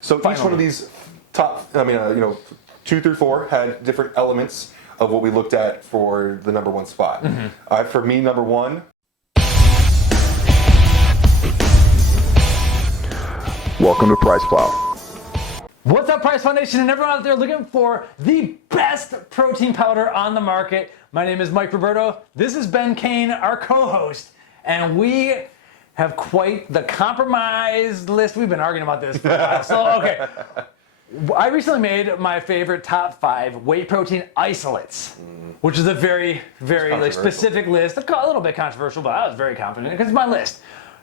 So each one of these top, 2 through 4 had different elements of what we looked at for the number 1 spot. For me, number 1. Welcome to PricePlow. What's up, PricePlow Nation and everyone out there looking for the best protein powder on the market? My name is Mike Roberto. This is Ben Kane, our co-host, and we have quite the compromised list. We've been arguing about this for a while. So, okay. I recently made my favorite top 5 whey protein isolates, which is a very, very specific list. A little bit controversial, but I was very confident because it's my list.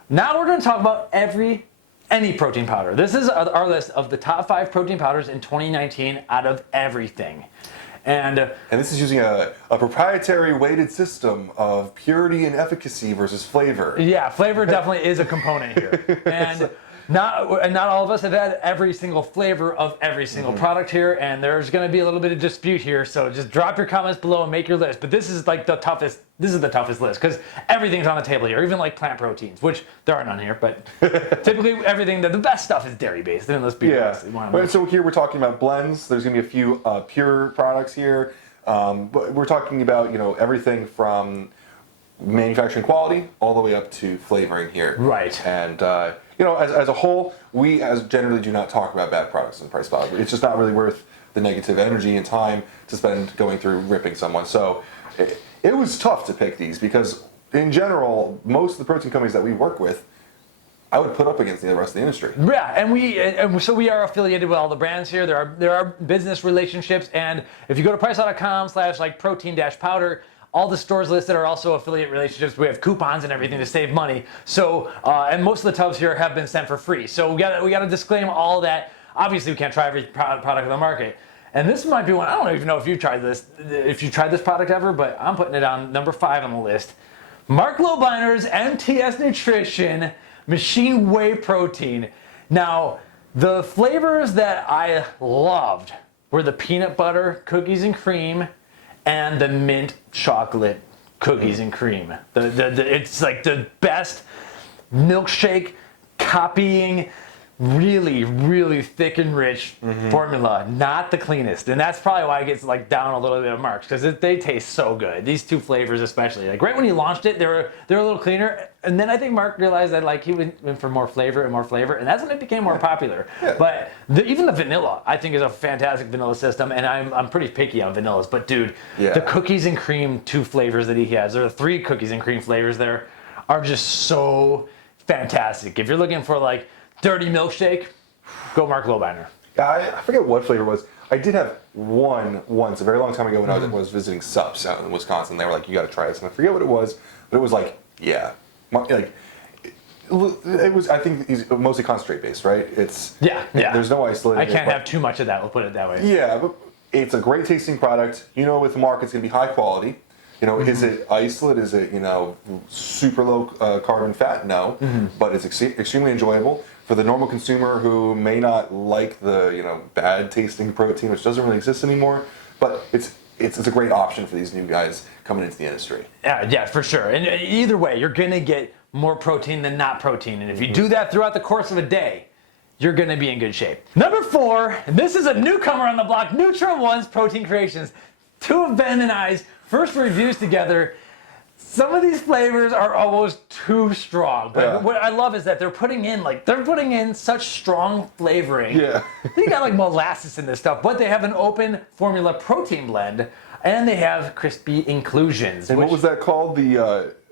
Now we're going to talk about any protein powder. This is our list of the top 5 protein powders in 2019 out of everything. And this is using a proprietary weighted system of purity and efficacy versus flavor. Yeah, flavor definitely is a component here. And not all of us have had every single flavor of every single product here, and there's going to be a little bit of dispute here, so just drop your comments below and make your list. But this is like the toughest list because everything's on the table here, even like plant proteins, which there are none here, but typically everything, the best stuff is dairy based. And let's be honest. So here we're talking about blends. There's going to be a few pure products here. But we're talking about everything from manufacturing quality all the way up to flavoring here. Right. And as a whole, we generally do not talk about bad products in PricePlow. It's just not really worth the negative energy and time to spend going through ripping someone. So it was tough to pick these because in general, most of the protein companies that we work with, I would put up against the rest of the industry. Yeah, and so we are affiliated with all the brands here. There are business relationships, and if you go to priceplow's.com/protein-powder, all the stores listed are also affiliate relationships. We have coupons and everything to save money. So, and most of the tubs here have been sent for free. So we got to disclaim all that. Obviously, we can't try every product on the market. And this might be one, I don't even know if you've tried this product ever, but I'm putting it on number 5 on the list. Mark Lobiner's MTS Nutrition Machine Whey Protein. Now, the flavors that I loved were the peanut butter cookies and cream and the mint chocolate cookies and cream. It's like the best milkshake copying, really, really thick and rich formula. Not the cleanest, and that's probably why it gets like down a little bit of marks because they taste so good. These 2 flavors, especially, like right when he launched it, they were a little cleaner, and then I think Mark realized that like he went for more flavor, and that's when it became more popular. Yeah. But even the vanilla, I think, is a fantastic vanilla system, and I'm pretty picky on vanillas. But dude, the cookies and cream 2 flavors that he has, there are 3 cookies and cream flavors there, are just so fantastic. If you're looking for like dirty milkshake, go Mark Lobiner. I forget what flavor it was. I did have one once a very long time ago when I was visiting Sups out in Wisconsin. They were like, "You got to try this," and I forget what it was, but it was like, it was. I think it's mostly concentrate based, right? It's There's no isolate. I can't have too much of that. We'll put it that way. Yeah, but it's a great tasting product. With Mark, it's going to be high quality. Is it isolate? Is it super low carbon fat? No, but it's extremely enjoyable for the normal consumer who may not like the bad tasting protein, which doesn't really exist anymore. But it's a great option for these new guys coming into the industry. Yeah, for sure. And either way, you're gonna get more protein than not protein, and if you do that throughout the course of a day, you're gonna be in good shape. Number 4, and this is a newcomer on the block, NutraOne's Protein Creations. 2 of Ben and I's first reviews together. Some of these flavors are almost too strong, but what I love is that they're putting in such strong flavoring. Yeah, they got like molasses in this stuff, but they have an open formula protein blend, and they have crispy inclusions. And what was that called?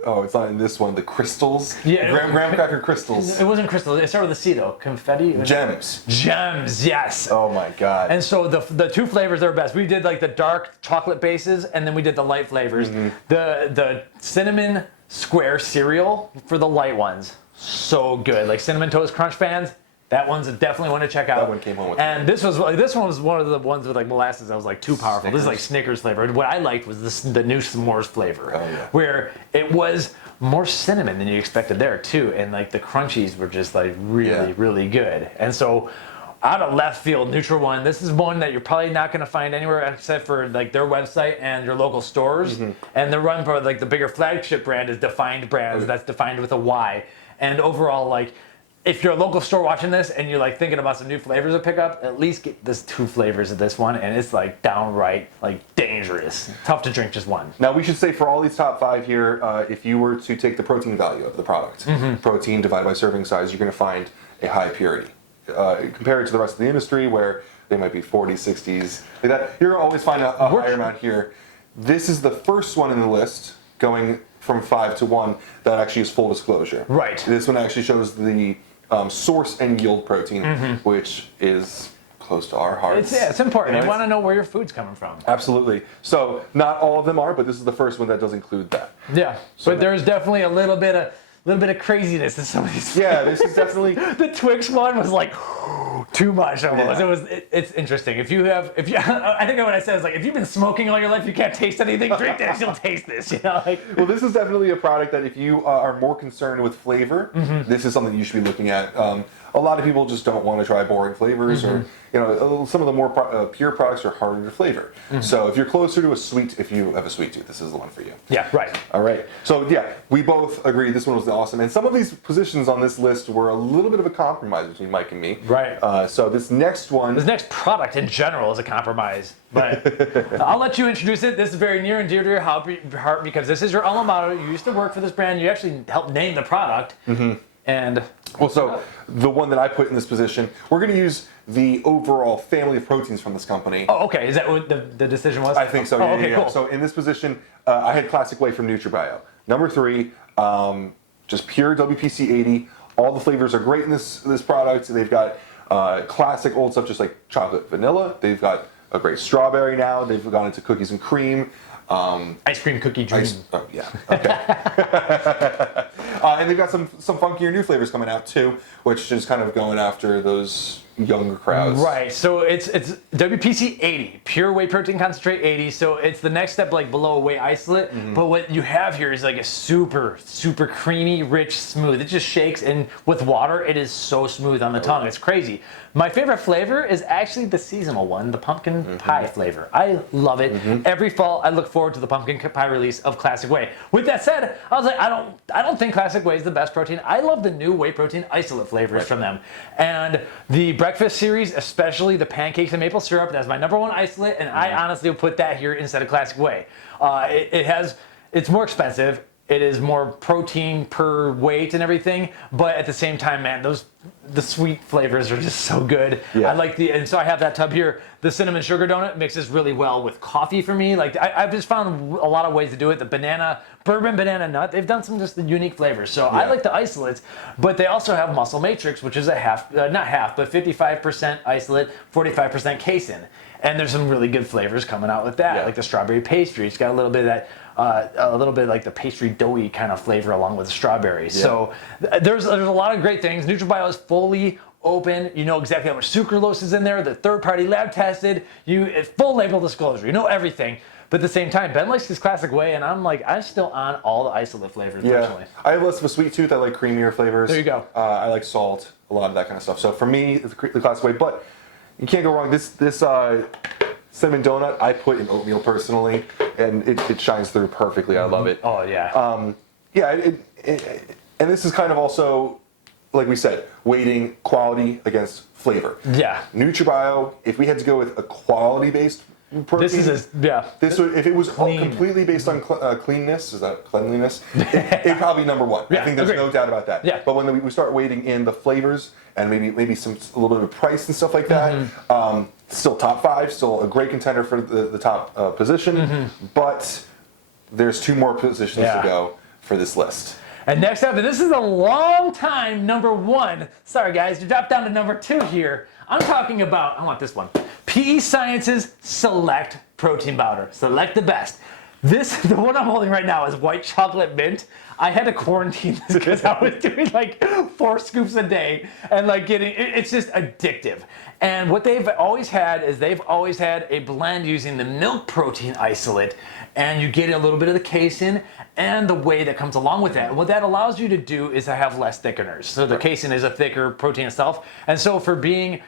It's not in this one. The crystals. Yeah, graham cracker crystals. It wasn't crystals. It started with a C though. Confetti. Gems. Gems. Yes. Oh my god. And so the 2 flavors that are best. We did like the dark chocolate bases, and then we did the light flavors. The cinnamon square cereal for the light ones. So good. Like Cinnamon Toast Crunch fans. That one's definitely one to check out. That one came home with me. This one was one of the ones with like molasses that was like too powerful. Snickers. This is like Snickers flavor. What I liked was the new s'mores flavor, where it was more cinnamon than you expected there too, and like the crunchies were just like really good. And so, out of left field, NutraOne. This is one that you're probably not going to find anywhere except for like their website and your local stores. And they're run for like the bigger flagship brand is Defined Brands. That's defined with a Y. And overall, like if you're a local store watching this and you're like thinking about some new flavors to pick up, at least get this 2 flavors of this one, and it's like downright like dangerous. Tough to drink just one. Now we should say for all these top 5 here, if you were to take the protein value of the product, protein divided by serving size, you're going to find a high purity. Compared to the rest of the industry where they might be 40s, 60s, like that, you're going to always find a higher amount here. This is the first one in the list going from 5 to 1 that actually is full disclosure. Right. This one actually shows the source and yield protein, which is close to our hearts. It's important. You know, want to know where your food's coming from. Absolutely. So not all of them are, but this is the first one that does include that. Yeah. So but there's definitely a little bit of craziness in some of these. Yeah, this is definitely the Twix one was like too much almost. Yeah. It's interesting. I think what I said is like if you've been smoking all your life, you can't taste anything. Drink this, you'll taste this. You know, like. Well, this is definitely a product that if you are more concerned with flavor, this is something you should be looking at. A lot of people just don't want to try boring flavors, or some of the more pure products are harder to flavor. So if you're closer to a sweet, if you have a sweet tooth, this is the one for you. Yeah, right. All right. So yeah, we both agree this one was awesome, and some of these positions on this list were a little bit of a compromise between Mike and me. Right. So this next product in general is a compromise, but I'll let you introduce it. This is very near and dear to your heart because this is your alma mater. You used to work for this brand. You actually helped name the product. And well, so the one that I put in this position, we're going to use the overall family of proteins from this company. Oh, okay. Is that what the decision was? I think so. Oh, okay, cool. So in this position, I had Classic Whey from NutraBio. Number 3, just pure WPC 80. All the flavors are great in this product. They've got classic old stuff, just like chocolate vanilla. They've got a great strawberry now. They've gone into cookies and cream. Ice cream cookie dream. Oh, yeah. Okay. And they've got some funkier new flavors coming out too, which is kind of going after those younger crowds. Right. So it's WPC 80, pure whey protein concentrate 80. So it's the next step, like below whey isolate. But what you have here is like a super creamy, rich, smooth. It just shakes, and with water, it is so smooth on the tongue. It's crazy. My favorite flavor is actually the seasonal one, the pumpkin pie flavor. I love it. Every fall, I look forward to the pumpkin pie release of Classic Whey. With that said, I was like, I don't think Classic Whey is the best protein. I love the new whey protein isolate flavors from them, and the breakfast series, especially the pancakes and maple syrup. That's my number 1 isolate, and I honestly would put that here instead of Classic Whey. It's more expensive. It is more protein per weight and everything, but at the same time, man, the sweet flavors are just so good. Yeah. I like and so I have that tub here. The cinnamon sugar donut mixes really well with coffee for me. Like I've just found a lot of ways to do it. The bourbon banana nut, they've done some just unique flavors. So I like the isolates, but they also have muscle matrix, which is a not half, but 55% isolate, 45% casein. And there's some really good flavors coming out with that, like the strawberry pastry. It's got a little bit of that, a little bit like the pastry doughy kind of flavor along with the strawberry. So there's a lot of great things. NutraBio is fully open. You know exactly how much sucralose is in there. The third-party lab tested. It's full label disclosure. You know everything. But at the same time, Ben likes his Classic Whey, and I'm still on all the isolate flavors personally. I have less of a sweet tooth. I like creamier flavors. There you go. I like salt, a lot of that kind of stuff. So for me, it's the Classic Whey, but you can't go wrong. This cinnamon donut I put in oatmeal personally, and it shines through perfectly. I love it. Oh yeah. And this is kind of also, like we said, weighting quality against flavor. Yeah. NutraBio, if we had to go with a quality-based protein, This would, if it was completely based on cleanness, is that cleanliness? It'd probably be number 1. I think there's no doubt about that. Yeah. But when we start weighting in the flavors and maybe a little bit of price and stuff like that, still top 5, still a great contender for the top position. But there's 2 more positions to go for this list. And next up, and this is a long time number 1. Sorry guys, you dropped down to number 2 here. I'm talking about, I want this one. PEScience's Select protein powder. Select the best. The one I'm holding right now is white chocolate mint. I had to quarantine this because I was doing like 4 scoops a day and like it's just addictive. And what they've always had is a blend using the milk protein isolate, and you get a little bit of the casein and the whey that comes along with that. And what that allows you to do is to have less thickeners. So the casein is a thicker protein itself. And so for being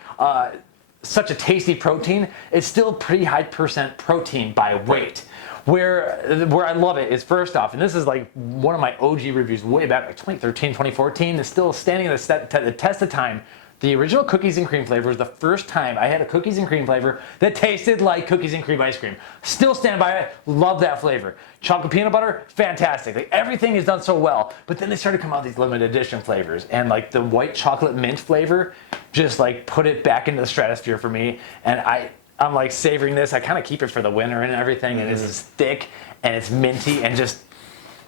such a tasty protein, it's still pretty high % protein by weight. Where I love it is, first off, and this is like one of my OG reviews way back like 2013, 2014, is still standing the test of time. The original cookies and cream flavor was the first time I had a cookies and cream flavor that tasted like cookies and cream ice cream. Still stand by it. Love that flavor. Chocolate peanut butter, fantastic. Like, everything is done so well. But then they started coming out with these limited edition flavors, and like the white chocolate mint flavor just like put it back into the stratosphere for me. And I'm like savoring this. I kind of keep it for the winter and everything, and it's thick and it's minty and just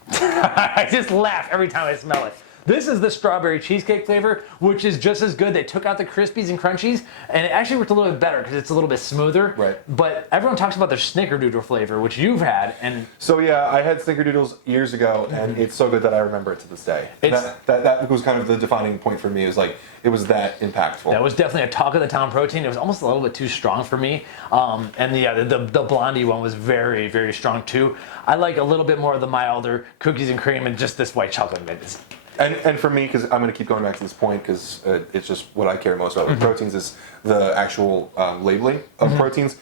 I just laugh every time I smell it. This is the strawberry cheesecake flavor, which is just as good. They took out the crispies and crunchies, and it actually worked a little bit better because it's a little bit smoother. Right. But everyone talks about their snickerdoodle flavor, which you've had, and So yeah, I had snickerdoodles years ago, and it's so good that I remember it to this day. That was kind of the defining point for me. It was like, it was that impactful. that was definitely a talk of the town protein. It was almost a little bit too strong for me. And the blondie one was very, very strong too. I like a little bit more of the milder cookies and cream and just this white chocolate mint. And for me, because I'm going to keep going back to this point, because it's just what I care most about with proteins is the actual labeling of proteins.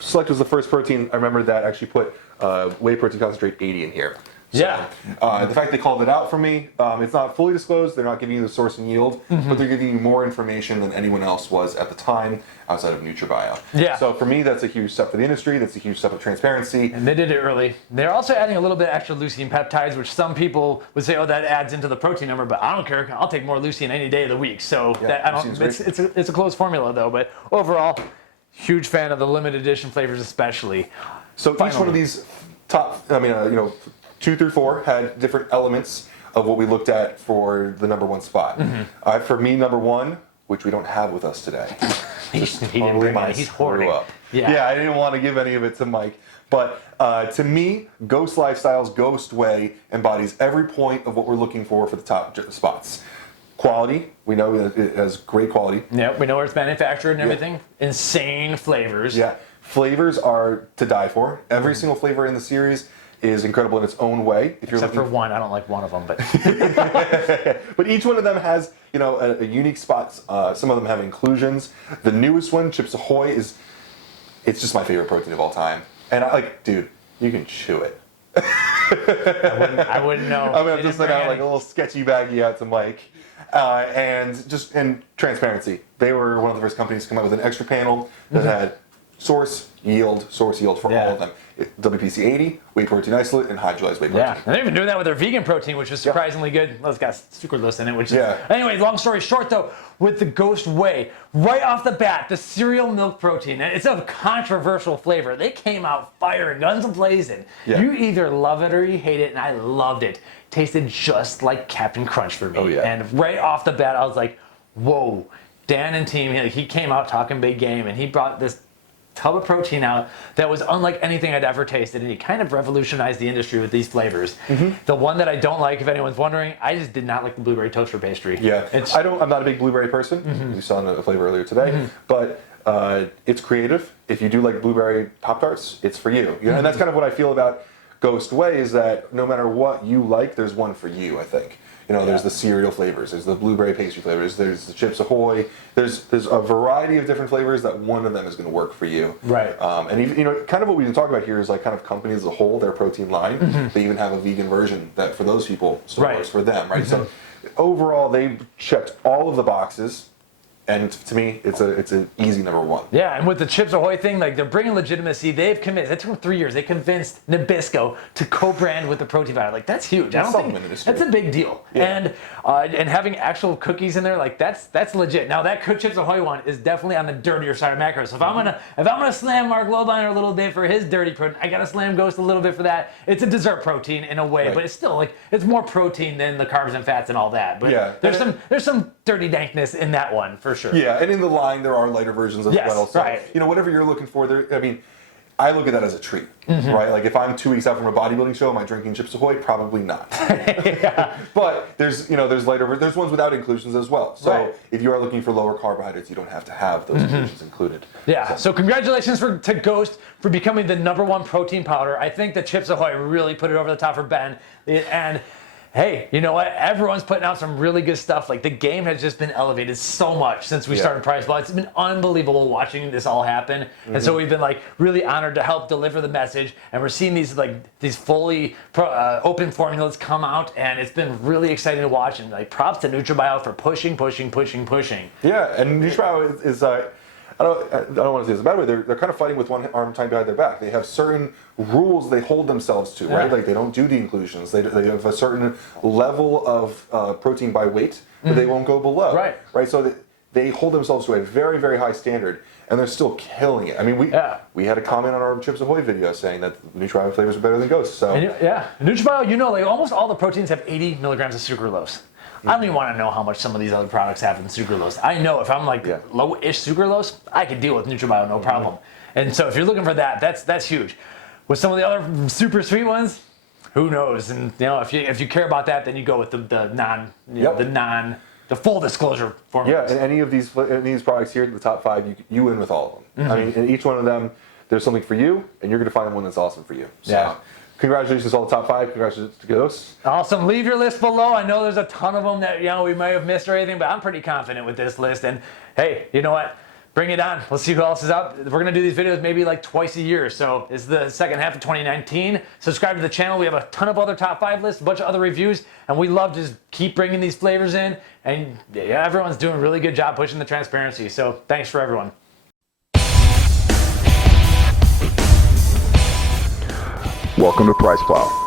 Select was the first protein I remember that actually put whey protein concentrate 80 in here. So, Yeah. the fact they called it out for me, it's not fully disclosed. They're not giving you the source and yield, but they're giving you more information than anyone else was at the time outside of NutraBio. Yeah. So for me, that's a huge step for the industry. That's a huge step of transparency. And they did it early. They're also adding a little bit extra leucine peptides, which some people would say, oh, that adds into the protein number, but I don't care. I'll take more leucine any day of the week. So it's a close formula though, but overall, huge fan of the limited edition flavors especially. So each one of these top, 2 through 4 had different elements of what we looked at for the number 1 spot. For me, number 1, which we don't have with us today. He didn't bring it. He's hoarding. Yeah, I didn't want to give any of it to Mike. But to me, Ghost Lifestyle's Ghost Whey embodies every point of what we're looking for the top spots. Quality, we know it has great quality. Yeah, we know where it's manufactured and everything. Insane flavors. Yeah, flavors are to die for. Every single flavor in the series is incredible in its own way. Except for one, I don't like one of them, but but each one of them has a unique spot. Some of them have inclusions. The newest one, Chips Ahoy, it's just my favorite protein of all time. And dude, you can chew it. I wouldn't know. I'm gonna just send out like a little sketchy baggie out to Mike. And transparency. They were one of the first companies to come out with an extra panel that had source yield for all of them. WPC 80, whey protein isolate, and hydrolyzed whey protein. Yeah, and they're even doing that with their vegan protein, which is surprisingly good. Well, it's got sucralose in it, which is... Anyway, long story short, though, with the Ghost Whey, right off the bat, the cereal milk protein, and it's a controversial flavor. They came out firing, guns blazing. Yeah. You either love it or you hate it, and I loved it. Tasted just like Captain Crunch for me. Oh, yeah. And right off the bat, I was like, whoa. Dan and team, he came out talking big game, and he brought this tub of protein out that was unlike anything I'd ever tasted, and he kind of revolutionized the industry with these flavors. The one that I don't like, if anyone's wondering, I just did not like the blueberry toaster pastry. Yeah, I'm not a big blueberry person. We saw a flavor earlier today, but it's creative. If you do like blueberry Pop-Tarts, it's for you. And that's kind of what I feel about Ghost Whey, is that no matter what you like, there's one for you, I think. There's the cereal flavors, there's the blueberry pastry flavors, there's the Chips Ahoy. There's a variety of different flavors that one of them is going to work for you. Right. And even, kind of what we've been talking about here is like kind of companies as a whole, their protein line. They even have a vegan version that for those people still works for them, right? So overall, they checked all of the boxes. And to me, it's an easy number 1. Yeah, and with the Chips Ahoy thing, they're bringing legitimacy. They've committed. It took them 3 years. They convinced Nabisco to co-brand with the protein powder. That's huge. That's a big deal. Yeah. And having actual cookies in there, that's legit. Now that Chips Ahoy one is definitely on the dirtier side of macros. So if I'm gonna slam Mark Lobiner a little bit for his dirty protein, I gotta slam Ghost a little bit for that. It's a dessert protein in a way, but it's still it's more protein than the carbs and fats and all that. But there's some dirty dankness in that one for sure. Yeah, and in the line there are lighter versions as well. So, whatever you're looking for, I look at that as a treat, right? Like if I'm 2 weeks out from a bodybuilding show, am I drinking Chips Ahoy? Probably not. But there's lighter, there's ones without inclusions as well. So if you are looking for lower carbohydrates, you don't have to have those inclusions included. Yeah. So congratulations to Ghost for becoming the #1 protein powder. I think the Chips Ahoy really put it over the top for Ben, and hey, you know what? Everyone's putting out some really good stuff. Like the game has just been elevated so much since we started PricePlow. It's been unbelievable watching this all happen. And so we've been like really honored to help deliver the message. And we're seeing these fully open formulas come out, and it's been really exciting to watch. And like props to NutraBio for pushing. Yeah, and NutraBio is I don't want to say it's a bad way. They're kind of fighting with one arm tied behind their back. They have certain rules they hold themselves to, right? Like they don't do the inclusions. They have a certain level of protein by weight that they won't go below. Right. So they hold themselves to a very, very high standard, and they're still killing it. I mean, we had a comment on our Chips Ahoy video saying that NutraBio flavors are better than Ghost. So NutraBio, you know, like almost all the proteins have 80 milligrams of sucralose. I don't even want to know how much some of these other products have in sucralose. I know if I'm like low-ish sucralose, I can deal with NutraBio no problem. And so if you're looking for that, that's huge. With some of the other super sweet ones, who knows? And you know, if you care about that, then you go with the full disclosure formulas. Yeah, and any of these products here, the top 5, you win with all of them. I mean, in each one of them, there's something for you, and you're going to find one that's awesome for you. So, congratulations to all the top 5. Congratulations to those. Awesome. Leave your list below. I know there's a ton of them that we may have missed or anything, but I'm pretty confident with this list. And hey, you know what? Bring it on. Let's see who else is out. We're going to do these videos maybe like twice a year. So it's the second half of 2019. Subscribe to the channel. We have a ton of other top 5 lists, a bunch of other reviews, and we love to just keep bringing these flavors in. And everyone's doing a really good job pushing the transparency. So thanks for everyone. Welcome to PricePlow.